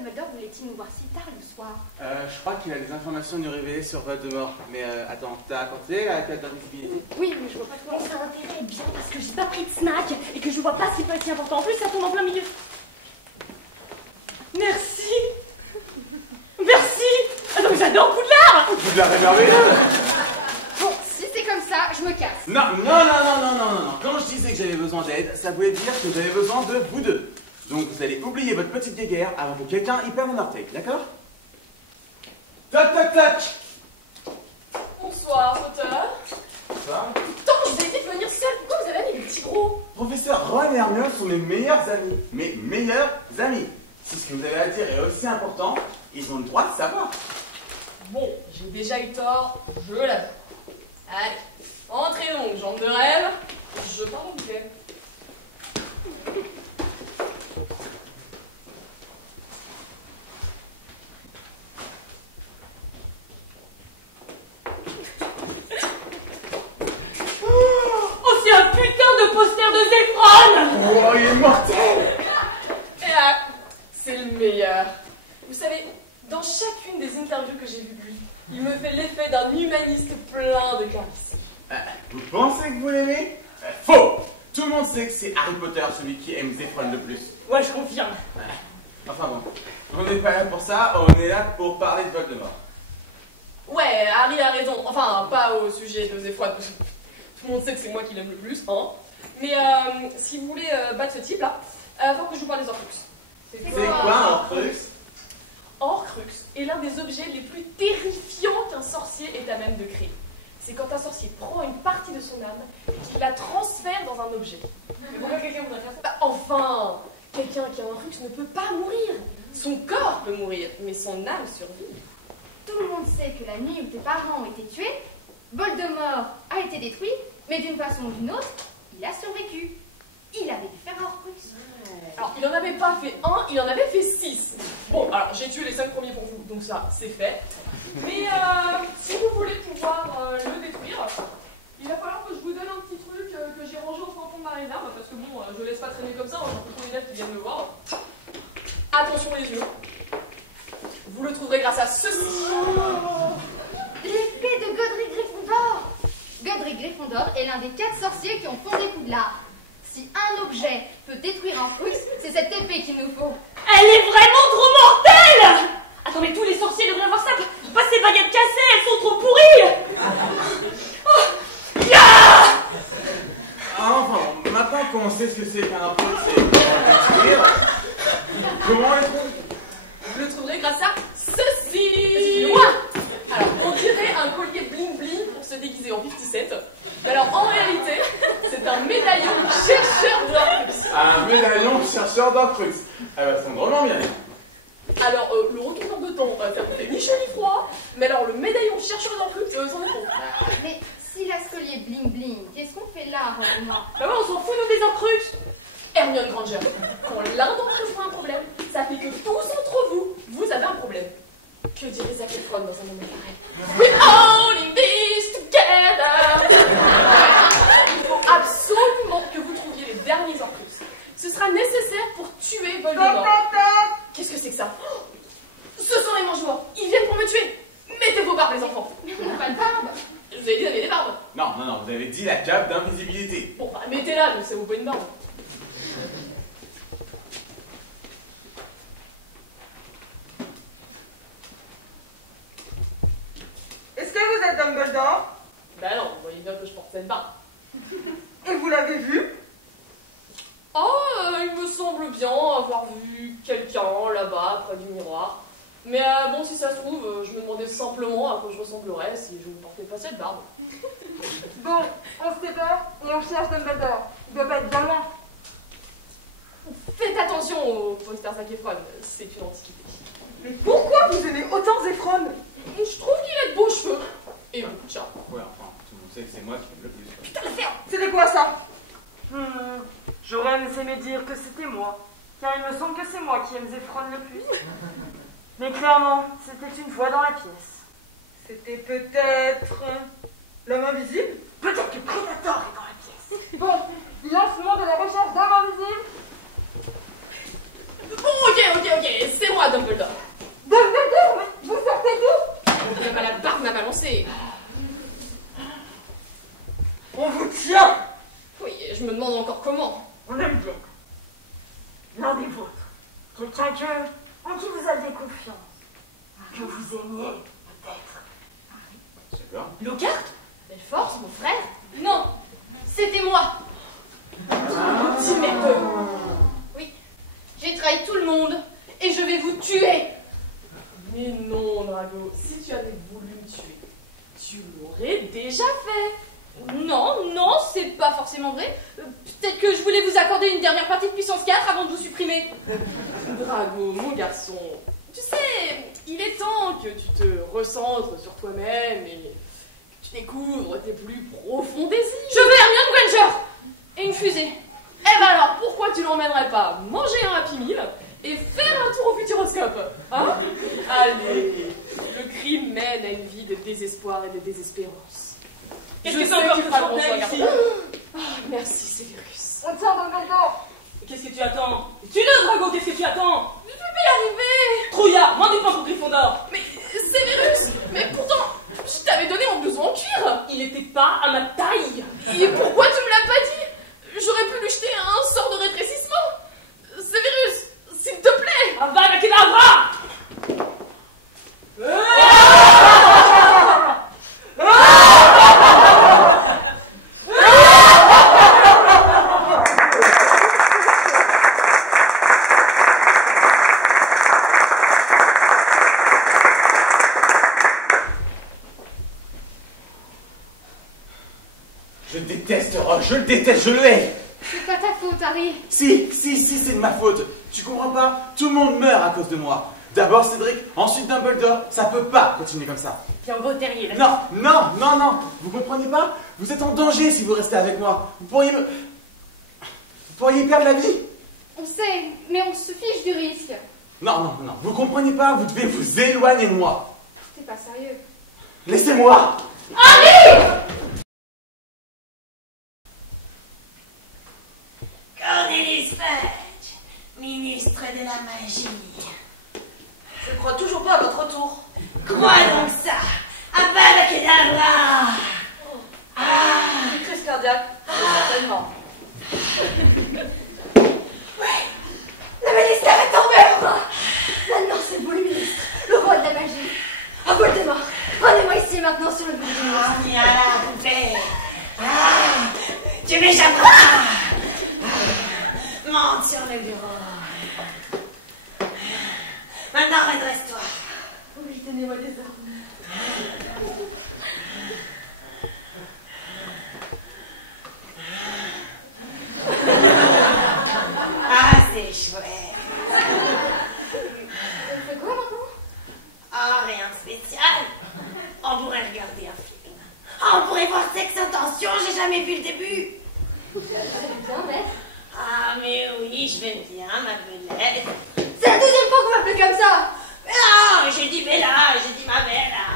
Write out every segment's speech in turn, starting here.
Dumbledore voulait-il nous voir si tard le soir? Je crois qu'il a des informations à nous révéler sur Voldemort. Mais attends, t'as apporté la carte d'invisibilité? Oui, mais je vois pas quoi. Mon intérêt est bien parce que j'ai pas pris de snack et que je vois pas ce qui peut être si important. En plus, ça tombe en plein milieu. Merci. Merci. Ah donc j'adore Poudlard. Poudlard est merveilleux. Bon, si c'est comme ça, je me casse. Non. Quand je disais que j'avais besoin d'aide, ça voulait dire que j'avais besoin de vous deux. Donc vous allez oublier votre petite guéguerre avant que quelqu'un y perde un orteil, d'accord? Toc toc toc. Bonsoir, Potter. Bonsoir. Putain, je vous ai dit de venir seul. Pourquoi vous avez amené des petits gros? Professeur Ron et Hermione sont mes meilleurs amis. Mes meilleurs amis. Si ce que vous avez à dire est aussi important, ils ont le droit de savoir. Bon, j'ai déjà eu tort, je l'avoue. Allez, entrez donc, jambes de rêve. Je pars au bouquet. Oh, c'est un putain de poster de Zephron. Oh, il est mortel. Et là, c'est le meilleur. Vous savez, dans chacune des interviews que j'ai vues de lui, il me fait l'effet d'un humaniste plein de charisme. Vous pensez que vous l'aimez? Faux. Tout le monde sait que c'est Harry Potter celui qui aime Zephron le plus. Ouais, je confirme. Enfin bon, on n'est pas là pour ça, on est là pour parler de Voldemort. Ouais, Harry a raison. Enfin, pas au sujet de Zephron, parce que tout le monde sait que c'est moi qui l'aime le plus, hein. Mais si vous voulez battre ce type-là, faut que je vous parle des Horcruxes. C'est quoi un Horcrux? Horcrux est l'un des objets les plus terrifiants qu'un sorcier est à même de créer. C'est quand un sorcier prend une partie de son âme et qu'il la transfère dans un objet. Mais pourquoi quelqu'un voudrait faire ça? Bah, enfin, quelqu'un qui a un Horcrux ne peut pas mourir. Son corps peut mourir, mais son âme survit. Tout le monde sait que la nuit où tes parents ont été tués, Voldemort a été détruit, mais d'une façon ou d'une autre, il a survécu. Il avait dû faire un Horcrux. Alors, il en avait pas fait un, il en avait fait 6. Bon, alors j'ai tué les 5 premiers pour vous, donc ça, c'est fait. Mais si vous voulez pouvoir le détruire, il va falloir que je vous donne un petit truc que j'ai rangé au fond de ma réserve, parce que bon, je laisse pas traîner comme ça, j'ai un peu trop d'élèves qui viennent me voir. Attention les yeux. Vous le trouverez grâce à ceci. L'épée de Godric Gryffondor. Godric Gryffondor est l'un des 4 sorciers qui ont fondé Poudlard. Si un objet peut détruire un Horcrux, c'est cette épée qu'il nous faut. Elle est vraiment trop mortelle! Attends, mais tous les sorciers devraient avoir ça. Pas ces baguettes cassées, elles sont trop pourries! Oh. Yeah. Enfin, maintenant qu'on sait ce que c'est qu'un Horcrux et comment le détruire, comment le trouver? Vous le trouverez grâce à ceci. Excusez-moi. Alors, on dirait un collier bling bling pour se déguiser en 57. Mais alors, en réalité, c'est un médaillon chercheur d'Horcrux. Un médaillon chercheur d'Horcrux. Elles sont drôlement bien. Alors, le retourneur de temps, ça ne fait ni chaud ni froid. Mais alors, le médaillon chercheur d'Horcrux, c'en est trop. Mais s'il a ce collier bling bling, qu'est-ce qu'on fait là, Voldemort? Bah ouais, on s'en fout, nous, des Horcrux. Hermione Granger, quand l'un d'entre vous a un problème, ça fait que tous entre vous, vous avez un problème. Que dirait Zac Efron dans un moment pareil? We're all in this together. Il faut absolument que vous trouviez les derniers Horcrux. Ce sera nécessaire pour tuer Voldemort. Qu'est-ce que c'est que ça? Ce sont les mange-morts. Ils viennent pour me tuer. Mettez vos barbes, les enfants. Mais on n'a pas de barbe. Je vous avais dit d'avoir des barbes. Non, vous avez dit la cape d'invisibilité. Bon, bah mettez-la, donc ça vous vaut une barbe. Est-ce que vous êtes Dumbledore? Bah non, vous voyez bien que je porte cette barbe. Et vous l'avez vu? Oh, il me semble bien avoir vu quelqu'un là-bas, près du miroir. Mais bon, si ça se trouve, je me demandais simplement à quoi je ressemblerais si je ne portais pas cette barbe. Bon, on se sépare et on cherche Dumbledore. Il doit pas être bien loin. Faites attention au poster Zac Efron, c'est une antiquité. Mais pourquoi vous aimez autant Zephron? Je trouve qu'il a de beaux cheveux. Et beaucoup de charme. Ouais, enfin, tout le monde sait que c'est moi qui aime le plus. Putain, le fer! C'était quoi ça? J'aurais aimé dire que c'était moi, car il me semble que c'est moi qui aime Zephron le plus. Mais clairement, c'était une voix dans la pièce. C'était peut-être l'homme invisible? Peut-être que Prédator est dans la pièce. Bon, lancement de la recherche d'homme invisible. Bon, ok, c'est moi, Dumbledore. Dumbledore, mais vous sortez d'où? Même à la barbe m'a balancé. On vous tient. Oui, et je me demande encore comment. On aime bien. L'un des vôtres. Quelqu'un en qui vous aviez confiance. Que vous aimiez, peut-être. D'accord. Lockhart? Belfort, mon frère? Non, c'était moi. Petit merde. Oui, j'ai trahi tout le monde et je vais vous tuer. Mais non, Drago, si tu avais voulu me tuer, tu l'aurais déjà fait. Non, c'est pas forcément vrai. Peut-être que je voulais vous accorder une dernière partie de puissance 4 avant de vous supprimer. Drago, mon garçon, tu sais, il est temps que tu te recentres sur toi-même et que tu découvres tes plus profonds désirs. Je veux Hermione Granger et une fusée. Eh ben alors, pourquoi tu l'emmènerais pas manger un Happy Meal et faire un tour au Futuroscope, hein? Allez, le crime mène à une vie de désespoir et de désespérance. Qu'est-ce que c'est encore que ce ici? Merci, Severus. On tient Dumbledore. Qu'est-ce que tu attends? Tue-le, Drago, qu'est-ce que tu attends? Je peux pas y arriver. Trouillard, moins du point pour Gryffondor. Mais Severus, mais pourtant, je t'avais donné mon blouson en cuir. Il n'était pas à ma taille. Et pourquoi tu me l'as pas dit? J'aurais pu lui jeter un sort de rétrécissement. Severus, s'il te plaît. Avada Kedavra. Je le déteste, je le hais. C'est pas ta faute, Harry. Si, c'est de ma faute. Tu comprends pas? Tout le monde meurt à cause de moi. D'abord Cédric, ensuite Dumbledore. Ça peut pas continuer comme ça. Viens au beau terrier, là. Non. Vous comprenez pas? Vous êtes en danger si vous restez avec moi. Vous pourriez perdre la vie. On sait, mais on se fiche du risque. Non. Vous comprenez pas? Vous devez vous éloigner de moi. T'es pas sérieux. Laissez-moi. Harry! Cornelius Fudge, ministre de la magie. Je crois toujours pas à votre retour. Crois donc ça. Avada Kedavra. Une crise cardiaque, certainement. Ouais, le ministère est tombé. Maintenant c'est vous le ministre, le roi de la magie. Ah, Voldemort, prenez-moi ici maintenant sur le bout du ministre. Viens là, poupée. Tu m'échapperas. Monte sur le bureau. Maintenant, redresse-toi. Oui, tenez-moi les armes. Ah, c'est chouette. On fait quoi maintenant? Ah, rien de spécial. On pourrait regarder un film. Ah, on pourrait voir Sex Intention, j'ai jamais vu le début. Bien, maître. Ah, mais oui, je vais bien, ma belette. C'est la deuxième fois que vous m'appelez comme ça. Mais non, j'ai dit Bella, j'ai dit ma bella.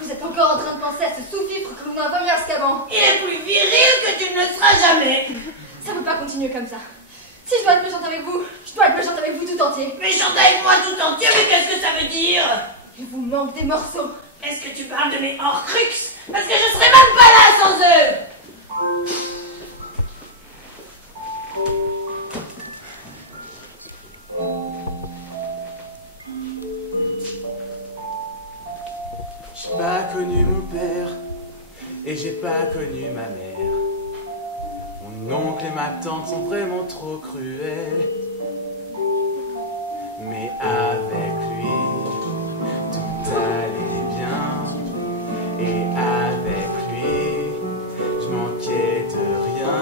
Vous êtes encore en train de penser à ce sous-fifre que vous m'envoyez à Azkaban. Il est plus viril que tu ne le seras jamais. Ça ne peut pas continuer comme ça. Si je dois être méchante avec vous, je dois être méchante avec vous tout entier. Méchante avec moi tout entier, mais qu'est-ce que ça veut dire? Il vous manque des morceaux. Est-ce que tu parles de mes Horcruxes? Parce que je serais même pas là sans eux. J'ai pas connu mon père et j'ai pas connu ma mère. Mon oncle et ma tante sont vraiment trop cruels. Mais avec lui, tout allait bien. Et avec lui, je manquais de rien.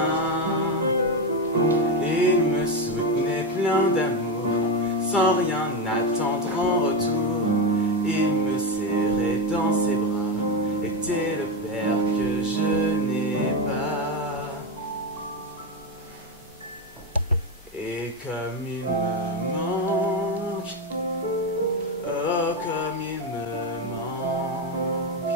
Il me soutenait plein d'amour, sans rien attendre en retour. Il me serrait dans ses bras, était le père que je n'ai pas. Et comme il me manque, oh comme il me manque.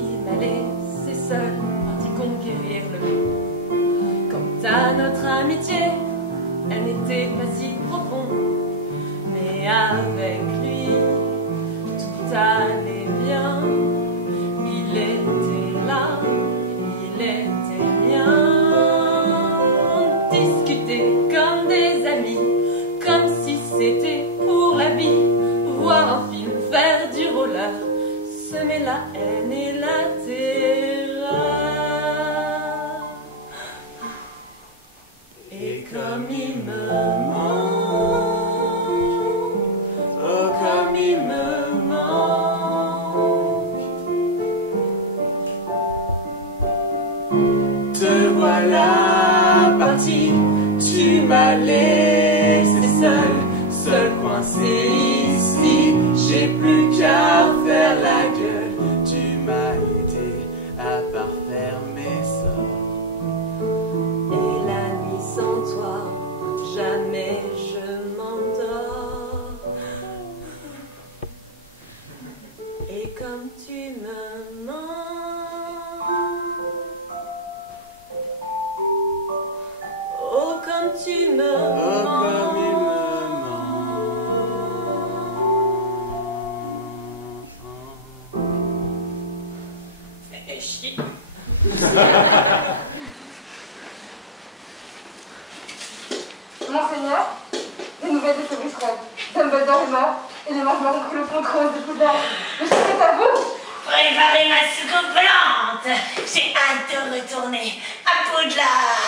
Il m'a laissé seul, parti conquérir le monde. Quant à notre amitié, elle n'était pas si profonde, mais avec lui, tout allait bien. Il était là, il était bien. On discutait comme des amis, comme si c'était pour la vie. Voir un film, faire du roller, semer la haine et la terreur. Et comme il me mange, oh comme il me mange. Te voilà parti, tu m'as laissé seul coincé ici. J'ai plus qu'à faire la gueule, tu m'as aidé à parfaire mes sorts. Et la nuit sans toi, jamais je m'endors. Et comme tu me mens, oh comme tu me mens. Monseigneur, les nouvelles de Severus Rogue. Dumbledore est mort et les mangements contre le contrôle de Poudlard. Le chef est à vous. Préparez ma soucoupe volante. J'ai hâte de retourner à Poudlard.